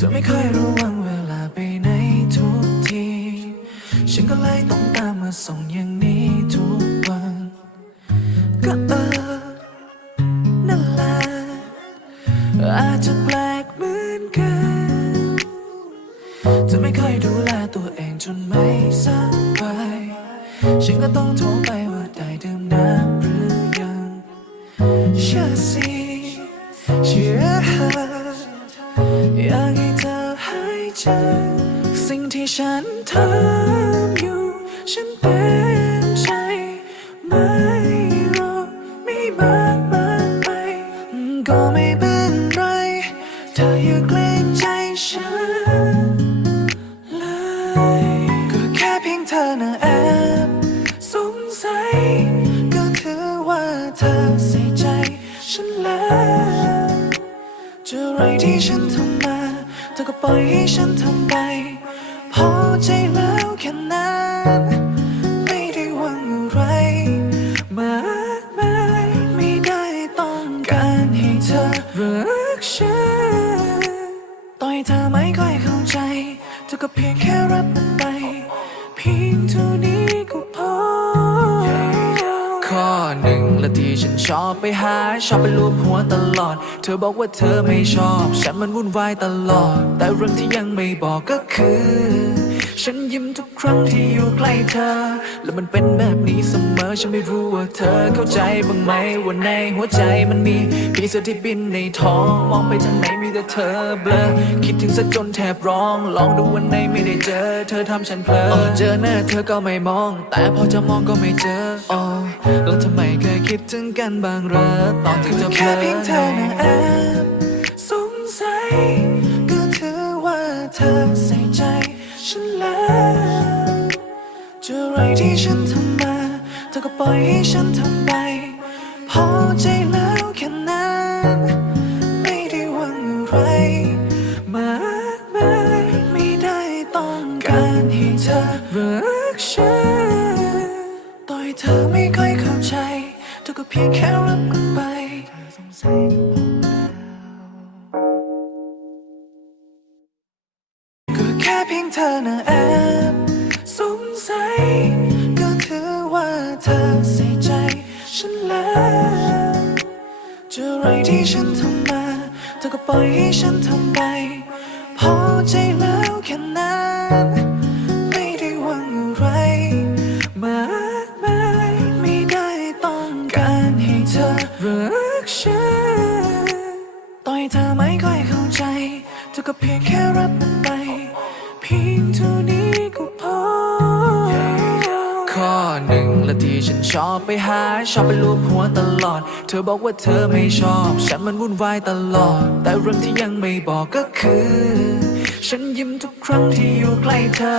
เธอไม่ค่อยระวังเวลาไปไหนทุกที ฉันก็เลยต้องตามมาส่งอย่างนี้ทุกวัน ก็เออ นั่นแหละอาจจะแปลกเหมือนกันเธอไม่ค่อยดูแลตัวเองจนไม่สบายฉันก็ต้องโทรไปว่าได้ดื่มน้ำหรือยังเชื่อสิเชื่อ ฉันทำอยู่ ฉันเต็มใจไม่รอไม่มากมากไป ก็ไม่เป็นไร เธออย่าเกรงใจฉันเลยก็แค่เพียงเธอนะแอบสงสัย ก็ถือว่าเธอใส่ใจ ฉันแล้วจะไรที่ฉันทำมา เธอก็ปล่อยให้ฉันทำไป ค่อยเข้าใจเธอก็เพียงแค่รับมันไป เพียงเท่านี้ก็พอ ข้อหนึ่งและที่ฉันชอบไปหา ชอบไปลูบหัวตลอด เธอบอกว่าเธอไม่ชอบ ฉันมันวุ่นวายตลอด แต่เรื่องที่ยังไม่บอกก็คือ ฉันยิ้มทุกครั้งที่อยู่ใกล้เธอ และมันเป็นแบบนี้เสมอ ฉันไม่รู้ว่าเธอเข้าใจบ้างไหมว่าในหัวใจมันมีปีศาจที่บินในท้อง มองไปทางไหน เธอเบลอคิดถึงซะจนแทบร้อง ลองดูวันไหนไม่ได้เจอ เธอทำฉันเพลอเจอหน้าเธอก็ไม่มอง แต่พอจะมองก็ไม่เจออ๋อแล้วทำไมเคยคิดถึงกันบ้างเหรอตอนที่เธอเพลอแค่เพียงเธอนะแอบสงสัยก็ถือว่าเธอใส่ใจฉันแล้วจะอะไรที่ฉันทำมาเธอก็ปล่อยให้ฉันทำไปพอใจแล้วแค่นั้น ให้เธอรักฉันต่อยเธอไม่ค่อยเข้าใจเธอก็เพียงแค่รับกันไปสงสัยก็แค่เพียงเธอนะแอบสงสัย ก็ถือว่าเธอใส่ใจฉันแล้วจะอะไรที่ฉันทำมาเธอก็ปล่อยให้ฉันทำไป พอใจแล้วแค่นั้น แค่รับมันไป เพียงเท่านี้ก็พอ ข้อหนึ่งและที่ฉันชอบไปหา ชอบไปลูบหัวตลอด เธอบอกว่าเธอไม่ชอบ ฉันมันวุ่นวายตลอด แต่เรื่องที่ยังไม่บอกก็คือ ฉันยิ้มทุกครั้งที่อยู่ใกล้เธอ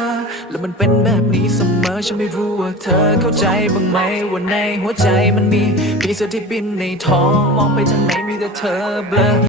และมันเป็นแบบนี้เสมอ ฉันไม่รู้ว่าเธอเข้าใจบ้างไหมว่าในหัวใจมันมีปีศาจที่บินในท้อง มองไปทางไหนมีแต่เธอเบลอ